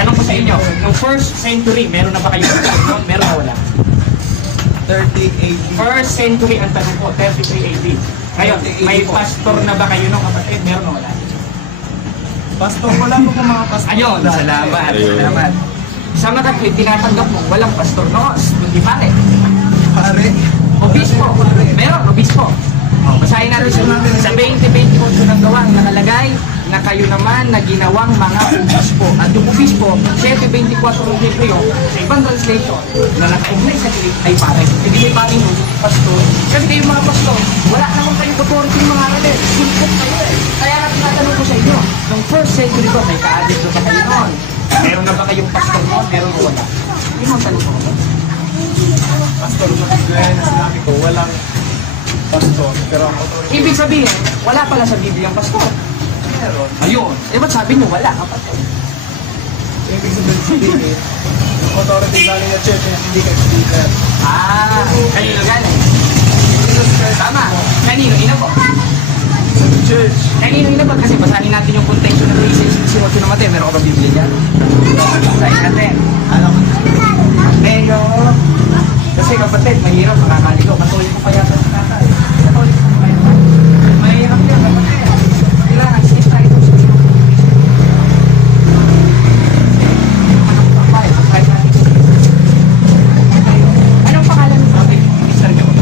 Tanong ko sa inyo, nung first century, meron na ba kayo noon? Meron na wala? 30 AD. First century, ang tanong ko, 33 AD. Ngayon, may pastor na ba kayo nung kapatid? Meron na wala? Pastor, wala po po mga pastor. Ayun, salamat. Salamat. Sa Makatwid, tinatanggap mo, walang pastor no? Hindi pare. Pare. Obispo. Meron, obispo. O, basahin natin sa 20-28 ng gawang nakalagay na kayo naman na ginawang mga obispo. At yung obispo, 7-24 ng Hebreo, sa ibang translation, na nakaugnay sa Greek ay pare. Hindi may pare mo, pastor. Kasi kayo mga pastor, wala naman kayong authority ng mga aralin. Sulpot kayo eh. Kaya nga tinatanong ko sa inyo, nung first century ba, may ka-adik na ba kayo noon? Meron na ba kayong pastor noon? Meron o wala? Yun ang tanong ko. Pastor, gaya na sinabi ko, walang pastor. Pero ang authority. Ibig sabihin, wala pala sa Biblia ang pastor. Meron. Ayun. Eh, ba't sabi niyo wala, kapatid? Ibig sabihin, yung authority galing na church na hindi ka speaker. Ah, kanino galing? Tama. Kanino? Ina po. Sa church. Kanino ina po? Kasi basahin natin yung contention ng Luis 18 na Mateo. Meron ka ba Biblia dyan? Basahin natin. Alam ko. Mateo. Kasi kapatid, mahirap. Makakaligaw. Katoliko pa yata sa tatay. Katoliko pa yata. Mahirap yan, kapatid. Kailangan, skip tayo ito. Anong pangalan mo? Okay, Mr. Joe.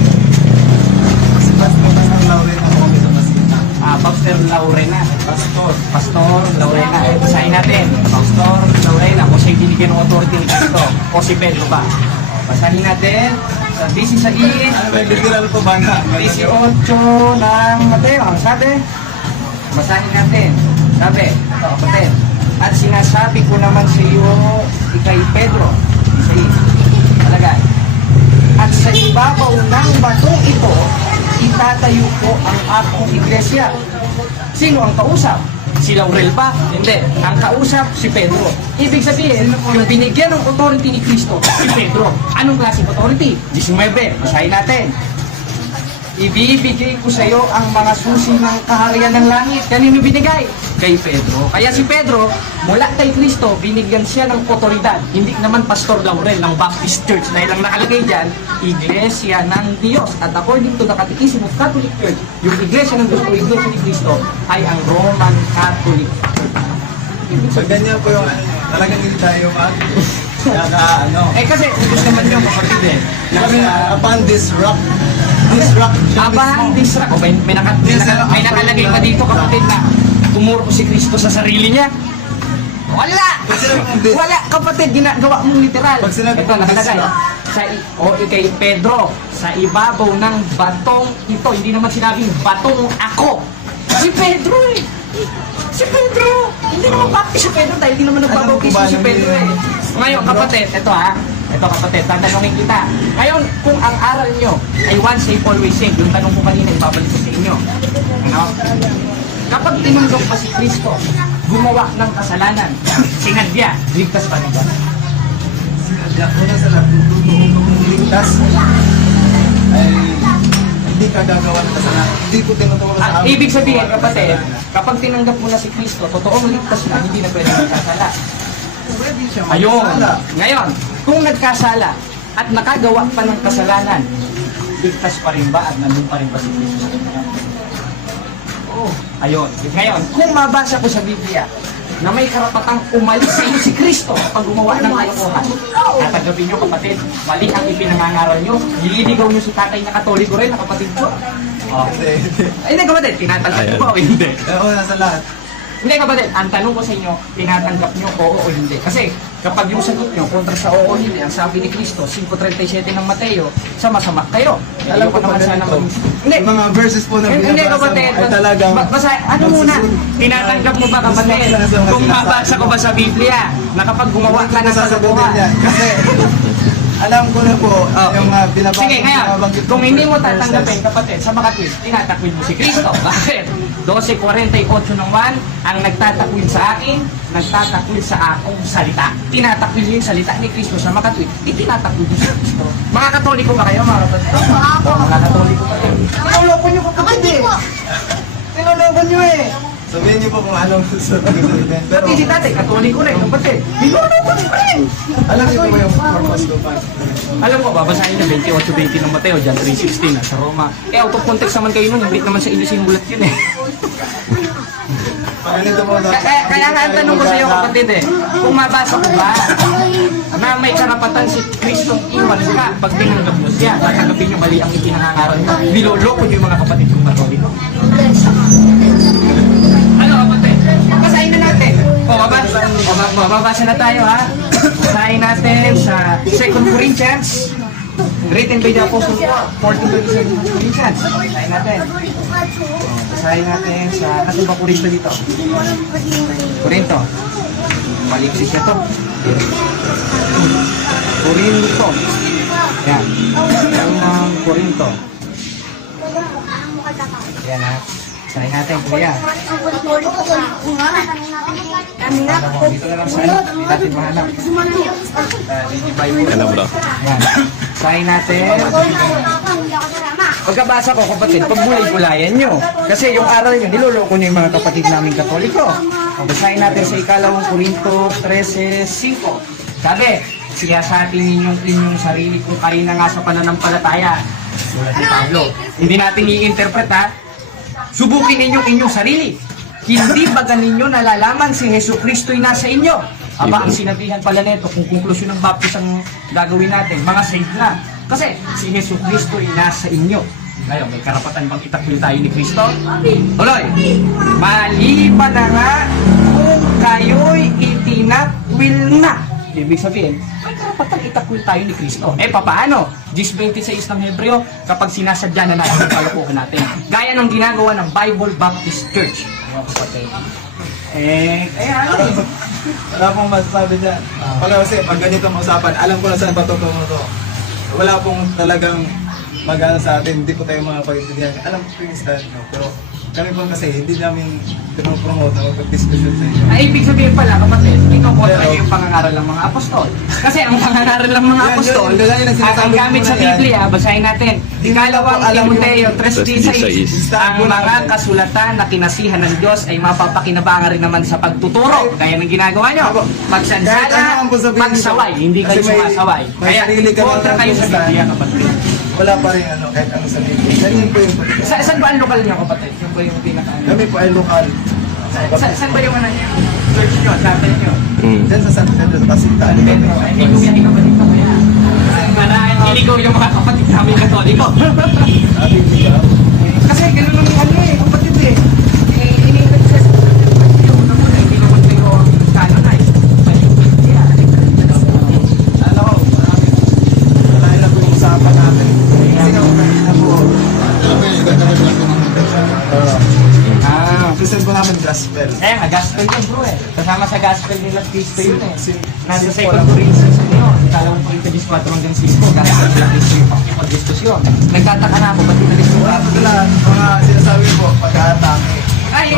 Mas pastor ng Lauren ako sa Masina. Pastor Laurena. Pastor. Pastor Laurena. Basahin natin. Pastor Laurena. Kung siya'y binigyan ng authority ni Cristo. O si Pedro ba? Basahin natin. Sa 16. Ano ba, literal po ba na? 18 ng Mateo. Ang sabi? Basahin natin. Sabi, ito kapatid. At sinasabi ko naman sa iyo, ikay Pedro. Talagay. At sa ibabaw ng batong ito, itatayo ko ang akong iglesia. Sino ang kausap? Si Laurel ba? Hindi. Ang kausap, si Pedro. Ibig sabihin, yung binigyan ng authority ni Cristo, si Pedro. Anong klaseng authority? 19. Basahin natin. Ibibigay ko sa iyo ang mga susi ng kaharian ng langit. Kanino binigay? Kay Pedro. Kaya si Pedro, mula kay Cristo, binigyan siya ng otoridad. Hindi naman Pastor Laurel ng Baptist Church. Dahil ang nakalagay dyan, Iglesia ng Diyos. At according to the Catechism of Catholic Church, yung Iglesia ng Diyos o Iglesia ni Cristo ay ang Roman Catholic. So ganyan po yung talagang hindi tayo Eh kasi, gusto naman yung kapatid eh. Sabi na, upon this rock, Abahan, disra. O may nakalagay pa dito kapatid na tumuro si Cristo sa sarili niya. Wala! Wala kapatid, ginagawa mong literal. Pag sinabi Ito ko, nakalagay. Kay Pedro, sa ibabaw ng batong ito, hindi naman sinabing batong ako. Si Pedro eh. Si Pedro. Hindi naman baptist si Pedro dahil hindi naman nagbabautismo si Pedro eh. Ngayon kapatid, ito ito kapatid, tatanungin kita. Ngayon, kung ang aral nyo ay once saved, always saved, yung tanong ko kanina, ibabalik ko sa inyo. Ano? Kapag tinanggap pa si Cristo, gumawa ng kasalanan, sinadya, ligtas pa rin ba? Sinadya ko na sa natutuong kong ligtas ay hindi ka gagawa ng kasalanan. Hindi ko tinuturo sa amin. Ibig sabihin, kapatid, kapag tinanggap mo na si Cristo, totoong ligtas na, hindi na pwede magkasala. Pwede siya Ayun. magkasala. Ngayon, kung nagkasala at nakagawa pa ng kasalanan, ligtas pa rin ba at nandun pa rin ba si Cristo sa kanya? Oo. Ayun. Ngayon, kung mabasa ko sa Biblia na may karapatang umalis sa inyo si Cristo pag gumawa ng kalokohan, at tanggapin nyo kapatid, mali ang ipinangangaral nyo, nililigaw nyo si tatay na Katoliko rin, na kapatid ko. Oh. Hindi kapatid, tinatanggap ko ba o hindi? Pero nasa lahat. Hindi kapatid, ang tanong ko sa inyo, tinatanggap nyo oo o hindi? Kasi kapag yung sagot nyo kontra sa oo o hindi, ang sabi ni Cristo, 5:37 ng Mateo, sama-sama kayo. Alam ko pa sana ganito. Hindi, Yung mga verses po na hindi binabasa mo kapatid, ay talagang basta ano muna, tinatanggap mo ba kapatid, kung mabasa ko ba sa Biblia, na kapag gumawa ka ng kalokohan, Kasi alam ko na po yung mga binabasa sige, ngayon, binabanggit kung ko hindi mo verses. tatanggapin, kapatid, sa Makatwid, tinatakwil mo si Cristo. Bakit? 12:48 ng 1, ang nagtatakwil sa akin, nagtatakwil sa akong salita. Tinatakwil niyo yung salita ni Cristo sa Makatwid, itinatakwil niyo si Cristo. Mga Katoliko ba kayo, mga kapatid? Mga Katoliko ba kayo? Tinuloko niyo kapatid eh. Tinuloko niyo eh. Sabihin niyo po kung anong susunod. Pero, Pati si tatay, katoliko rin, kapatid. Niloloko niyo pa rin. alam niyo po ba yung purpose ko pa? Alam ko, babasahin na 28-20 ng Mateo, John 3:16 na sa Roma. Eh, out of context naman kayo nun, hindi naman sa inyo sinulat yun eh. Pag ganito po na... Kaya nga ang tanong ko sa iyo, kapatid eh, kung mabasa ko ba na may karapatan si Kristong iwan ka pag tinanggap mo siya, tatanggapin yung mali ang ipinangangaral mo. Niloloko niyo yung mga kapatid kong Katoliko. Ano kapatid? Basahin na natin. Mababasa na tayo ha. Basahin natin sa 2 Corinthians. Written by the Apostle Paul, 14:27 Corinthians. Basahin natin. Basahin natin sa ano ba Korinto dito? Korinto. Maligsis siya to. Korinto. Yan. Yan ang Korinto. Yan ha. Basahin natin, kuya. Dito na lang sa ano. Hindi natin mahanap. Hindi Bible. Ano bro? Yan. Basahin natin. Pagkabasa ko, kapatid, pagbulay-bulayan nyo. Kasi yung aral nyo, niloloko nyo yung mga kapatid namin Katoliko. Basahin natin sa 2 Korinto 13:5. Sabi, siyasatin ninyong inyong sarili kung kayo na nga sa pananampalataya. Sulat ni Pablo. Hindi natin i-interpret ha. Subukin ninyong inyong sarili. Hindi ba ninyo nalalaman si Hesus Kristo'y nasa inyo? Aba, ang sinabihan pala nito, kung konklusyon ng baptism ang gagawin natin, mga saved na. Kasi si Hesus Kristo'y nasa inyo. Ngayon, may karapatan bang itakwil tayo ni Kristo? Tuloy! Maliban na nga kung kayo'y itinakwil na. Ibig sabihin, may karapatan itakwil tayo ni Kristo. Eh, papaano? 10:26 ng Hebreo, kapag sinasadya na natin ang kalokohan natin. Gaya ng ginagawa ng Bible Baptist Church. Mga kapatid. Kaya ano eh. Wala pong masasabi dyan. Kasi pag ganito ang usapan, alam ko na saan patutungo to. Wala pong talagang mag-ano sa atin, hindi po tayo mga pag-ibigyan. Alam ko yung stand, no? Pero kami po kasi hindi namin pinopromote na mag-discussion sa inyo. Ay, ibig sabihin pala, kapatid, ito kontra niyo yung pangangaral ng mga apostol. Kasi ang pangangaral ng mga Yan, apostol, yun, yun, ang sinasabi gamit ko sa na yan. Biblia, basahin natin. Ikalawang Alam yung- Timoteo 3:16, ang mga natin. kasulatan na kinasihan ng Diyos ay mapapakinabangan rin naman sa pagtuturo. Gaya ng ginagawa nyo. Kahit Pagsansala, ano ang sabihin pagsaway, nito. hindi kayo Kasi may- sumasaway. may Kaya sarili ka kontra naman kayo sa kung saan. Biblia, kapatid. Wala pa rin ano, kahit ano sa Biblia. Ganyan po yung Saan ba ang lokal niyo, kapatid? Yung ba yung pinaka... Kami po ay lokal. Saan ba yung ano niyo? Church niyo, tatay niyo? Diyan sa San Pedro, sa Pasinta. Pedro, ay hindi ko yan kapatid ko kaya. Para hindi ko yung mga kapatid namin Katoliko. Sabi niya, Kasi ganun ang ano eh, kapatid eh. Iniintag sa una-una, hindi naman kayo canonize. alam ko, wala na po yung usapan natin. Kasi nga, na po. Present po namin gospel. Eh, gospel yun bro eh. Kasama sa gospel nila Cristo yun eh. Nasa Simple 2 lang. Corinthians yun. Ikalawang Corinthians 4 hanggang 5. Gospel nila Cristo yung pakipag-diskusyon. Nagtataka na ako, ba't pinalis mo? Wala po sila, mga sinasabi po, pagka-atake. Ay,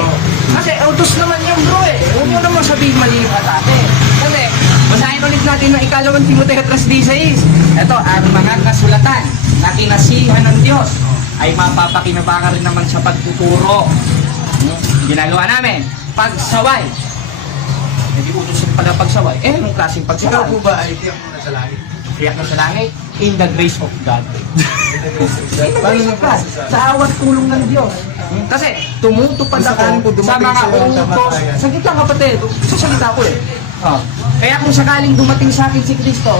kasi utos naman yung bro eh. Huwag mo naman sabihin mali yung atake. Kasi, basahin ulit natin ng ikalawang Timoteo 3:16. Ito, ang mga kasulatan na kinasihan ng Diyos ay mapapakinabangan rin naman sa pagtuturo. Ginagawa namin, pagsaway. Hindi utos pala pagsaway. Eh, anong klaseng Ikaw pagsaway? po ba ay tiyak mo na sa langit? Tiyak na sa langit, in the grace of God. Paano na po Sa awat tulong ng Diyos. Kasi tumutupad Kung sakaling po ako sa dumating mga sa iyo ang utos. kamatayan. Saglit lang kapatid, sasalita ko eh. Kaya kung sakaling dumating sa akin si Kristo,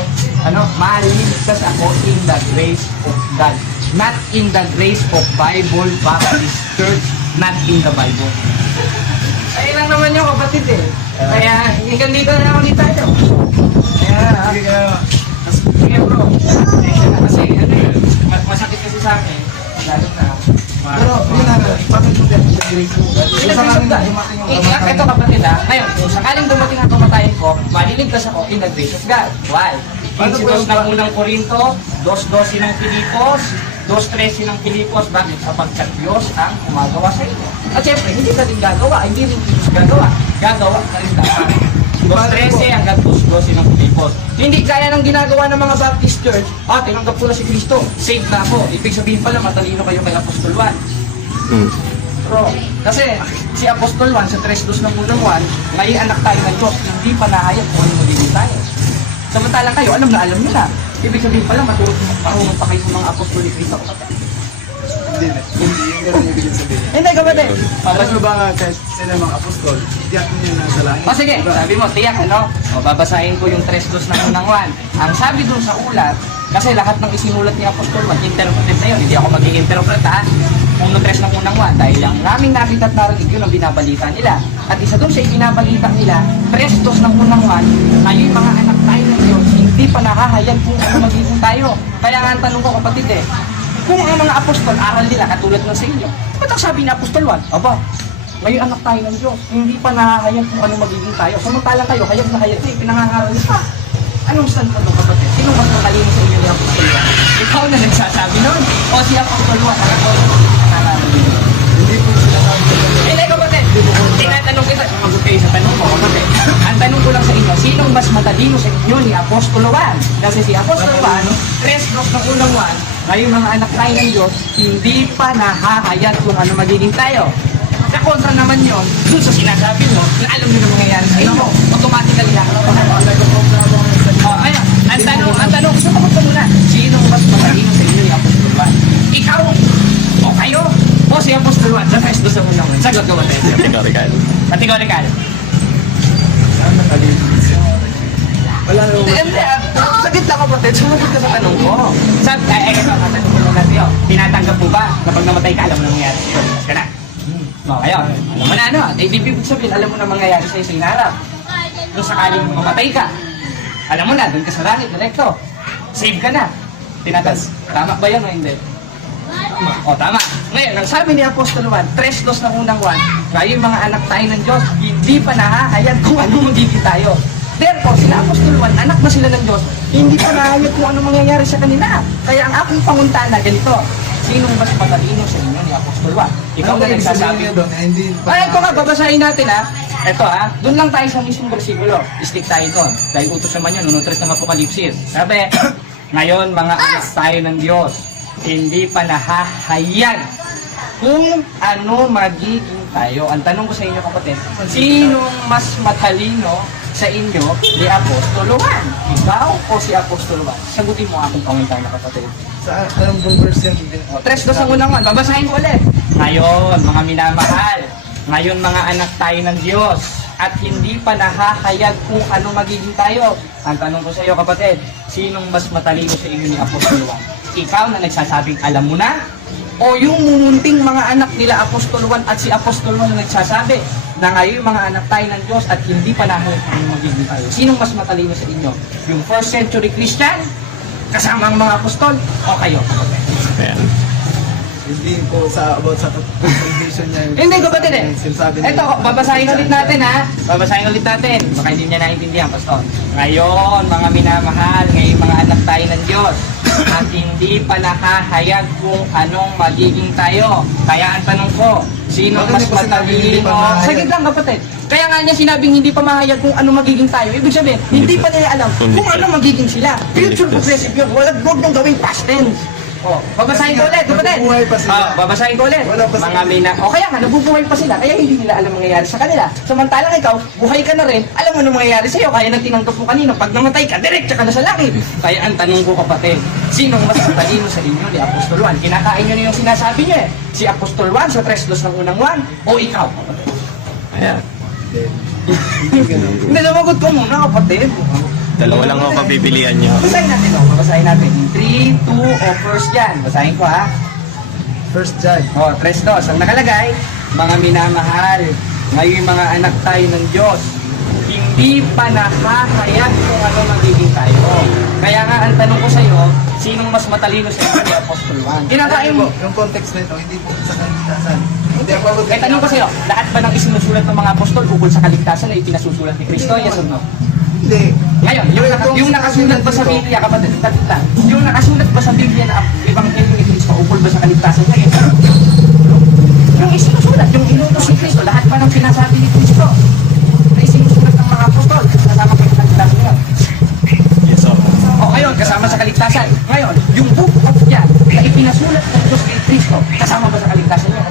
maliligtas ako in the grace of God. Not in the grace of Bible Baptist Church, not in the Bible. Ayun lang naman yung kapatid eh. Kaya hanggang dito na ako ni tayo. Kaya, Sige kaya, sige bro, kasi ano eh, masakit kasi sa akin. Lalo na. pero yun na, bakit po tiyak sa grace mo? Kung Kung sakaling sakaling dumating yung kamatayan. ito kapatid ha, ngayon, kung sakaling dumating ang kamatayan ko, maliligtas ako in the grace of God. Why? 22 ng unang Korinto, 2:12 ng Pilipos, 2:13 ng Pilipos, bakit? Sapagkat Diyos ang gumagawa sa inyo. At syempre, hindi ka din gagawa, hindi rin Diyos gagawa. Gagawa ka rin dapat. 2:13 hanggang 2:12 ng Pilipos. Hindi kaya ng ginagawa ng mga Baptist Church, tinanggap ko na si Kristo, saved na ako. Ibig sabihin pala, matalino kayo kay Apostol Juan. Pedro. Kasi si Apostol Juan sa 3:2 ng unang Juan, ngayon anak tayo ng Diyos, hindi pa nahayag kung ano magiging tayo. Samantalang kayo, alam nyo na. Ibig sabihin pala, marunong pa kayo sa mga apostol ni Cristo. Hindi na. Hindi yung ganun yung ibig sabihin. Hindi, kapatid. Alam mo ba nga kahit sila mga apostol, tiyak niya na sa langit. O sige, sabi mo, tiyak, ano? O, babasahin ko yung 3:2 ng unang Juan. Ang sabi dun sa ulat, kasi lahat ng isinulat ni Apostol Juan, interpreted na yun. Hindi ako mag-i-interpret, ha? Kung 3 ng unang Juan, dahil ang naming nakita at narinig yun ang binabalita nila. At isa dun sa ibinabalita nila, 3:2 ng unang Juan, kayo'y mga anak tayo ng Diyos, hindi pa nahahayag kung ano magiging tayo. Kaya nga ang tanong ko, kapatid kung ang mga apostol, aral nila katulad ng sa inyo, ba't ang sabi ni Apostol Juan? Aba, ngayon anak tayo ng Diyos, hindi pa nahahayag kung ano magiging tayo. Samantalang kayo, hayag na hayag na, pinangangaral niyo pa. Anong stand mo, kapatid? Sino mas matalino sa inyo ni Apostol Juan? Ikaw na nagsasabi nun? O si Apostol Juan? Hindi po sila Hindi, kapatid. Tinatanong kita, mabuti kayo sa tanong ko, kapatid. Ang tanong ko lang sa inyo, sinong mas matalino sa inyo ni Apostol Juan? Kasi si Apostol Juan, 3:2 ng unang Juan, ngayong mga anak tayo ng Diyos, hindi pa nahahayag kung ano magiging tayo. Sa kontra naman yon, dun sa sinasabi mo, na alam nyo na mangyayari sa inyo, automatically na. Ayun, ang tanong, sumagot ka muna, sinong mas matalino sa inyo ni Apostol Juan? Ikaw, o kayo, o si Apostol Juan, sa 3:2 ng unang Juan. Sagot ka ba tayo? Kategorikal. Kategorikal. Saan nakalimutan siya? Wala naman. Hindi, sagit lang kapatid, sumagot ka sa tanong ko. Sabi, ito, tatanong ko muna sa'yo. Tinatanggap mo ba, kapag namatay ka, alam mo na mangyayari sa'yo? Mas ka na. O, ayun, alam mo na ano, ibig sabihin, alam mo na mangyayari sa'yo sa inarap. Kung sakaling mamatay ka, alam mo na, doon ka sa langit, direkto. Save ka na. Tinatanong, tama ba yun o hindi? O, tama. Ngayon, ang sabi ni Apostol Juan, 3:2 ng unang Juan, ngayong mga anak tayo ng Diyos, hindi pa nahahayag kung ano magiging tayo. Therefore, sila Apostol Juan, anak na sila ng Diyos, hindi pa nahayag kung ano mangyayari sa kanila. Kaya ang aking panguntana, ganito, sinong mas matalino sa inyo ni Apostol Juan? Ikaw na nagsasabi. Hindi pa. Ay, ito nga, babasahin natin ha. Ito ha, doon lang tayo sa mismong bersikulo. Stick tayo doon. Dahil utos naman yun, nung 3 ng Apokalipsis. Sabi, ngayon mga anak tayo ng Diyos, hindi pa nahahayag kung ano magiging tayo. Ang tanong ko sa inyo kapatid, sinong mas matalino sa inyo ni Apostol Juan? Ikaw o si Apostol Juan? Sagutin mo akong panguntana kapatid. Sa anong bang verse yan? 3:2 ang unang Juan, babasahin ko ulit. Ngayon, mga minamahal, ngayon mga anak tayo ng Diyos, at hindi pa nahahayag kung ano magiging tayo. Ang tanong ko sa iyo kapatid, sinong mas matalino sa inyo ni Apostol Juan? Ikaw na nagsasabing alam mo na? O yung mumunting mga anak nila Apostol Juan at si Apostol Juan na nagsasabi na ngayon mga anak tayo ng Diyos at hindi pa nahayag kung ano magiging tayo? Sinong mas matalino sa inyo? Yung 1st century Christian? Kasama ang mga apostol? O kayo? Ayan. Hindi po about sa salvation niya. Hindi, kapatid Sinasabi niya. Ito, babasahin ulit natin ha. Babasahin ulit natin. Baka hindi niya naintindihan, Pastor. Ngayon, mga minamahal, ngayon mga anak tayo ng Diyos, at hindi pa nakahayag kung anong magiging tayo. Kaya ang tanong ko, sino mas matalino? Sagit lang kapatid. Kaya nga niya sinabing hindi pa mahayag kung ano magiging tayo. Ibig sabihin, hindi pa nila alam kung ano magiging sila. Future progressive yun. Huwag niyong gawing past tense. Oh, babasahin ko ulit, kapatid. Nabubuhay pa sila. Babasahin ko ulit. Wala pa Mga mina. O kaya nga, nabubuhay pa sila. Kaya hindi nila alam mangyayari sa kanila. Samantalang ikaw, buhay ka na rin. Alam mo ano mangyayari sa'yo. Kaya nang tinanggap mo kanino. Pag namatay ka, diretso ka na sa langit. Kaya ang tanong ko kapatid, sinong mas matalino sa inyo ni Apostol Juan? Kinakain nyo na yung sinasabi niyo eh. Si Apostol Juan sa 3:2 ng unang Juan o ikaw kapatid? Ayan. Hindi, namagot ko muna kapatid. Dalawa lang ako pabibilihan nyo. Basahin natin o. Basahin natin. 3, 2 o 1 John. Basahin ko ha. First John. O, 3:2. Ang nakalagay, mga minamahal, ngayon mga anak tayo ng Diyos, hindi pa nakahayag kung ano magiging tayo. Kaya nga, ang tanong ko sa iyo, sinong mas matalino sa inyo ni Apostol Juan? Kinakain mo. Yung context nito, hindi po sa kaligtasan. Hindi ako Eh, tanong ko sa iyo, lahat ba ng isinusulat ng mga apostol ukol sa kaligtasan ay pinasusulat ni Kristo? Yes or no? Hindi. Ngayon, yung nakasulat ba sa Biblia, kapatid, yung nakasulat ba sa Biblia na Ebanghelyo ni Kristo ukol ba sa kaligtasan niya? Yes or no? Yung isinusulat, yung inutos ni Kristo, lahat pa ng sinasabi ni Kristo na isinusulat ng mga apostol, kasama pa yung kaligtasan niya. Yes, sir. O ngayon, kasama sa kaligtasan. Ngayon, yung book of yan na ipinasulat ng Diyos kay Kristo, kasama ba sa kaligtasan niya?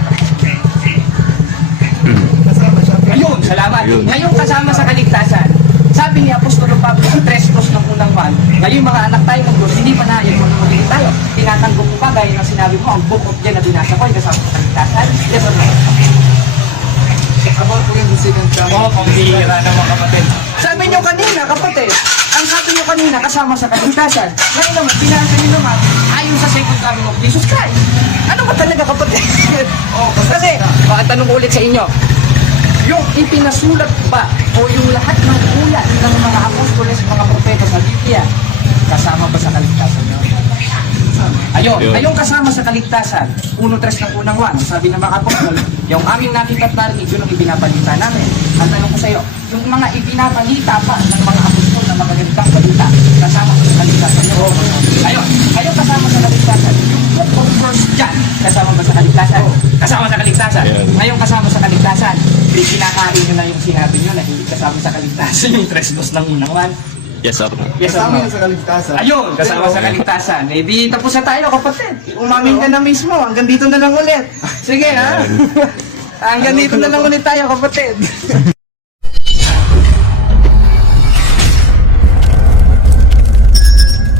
Ngayon mga anak tayo ng Diyos, hindi pa na yung magmamagili tayo. Tinatanggap mo ba, gaya ng sinabi mo, ang book of John na binasa ko ay kasama sa kaligtasan? Yes or no? About po yung second coming. Oo, pambihira ng mga kapatid. Sabi nyo kanina, kapatid, ang sabi nyo kanina, kasama sa kaligtasan. Ngayon naman, pinasa nyo naman, ayon sa second coming of Jesus Christ. Ano ba talaga, kapatid? Kasi, tanong ko ulit sa inyo, yung ipinasulat ba o yung lahat ng ulat ng mga apostoles, mga propeta sa Biblia, kasama ba sa kaligtasan nyo? Ayun, Yun. ayun kasama sa kaligtasan. 1:3 ng unang 1, sabi ng mga apostol, yung aming nakita at narinig, yun ang ibinabalita namin. Ang tanong ko sa iyo, yung mga ibinabalita pa ng mga apostol na magagandang balita, kasama sa kaligtasan nyo? Ayun, ayun kasama sa kaligtasan. Yung book of First John, kasama ba sa kaligtasan? Kasama sa kaligtasan. Yun. Ngayon kasama sa kaligtasan. Kinakain nyo na yung sinabi nyo na hindi kasama sa kaligtasan yung 3:2 ng unang 1. Yes, sir. Yes, Kasama or no? yun sa kaligtasan. Ayun, kasama sa kaligtasan. Eh di tapos na tayo, kapatid. Umamin ka na mismo. Hanggang dito na lang ulit. Sige ha. Hanggang dito na lang ulit tayo, kapatid.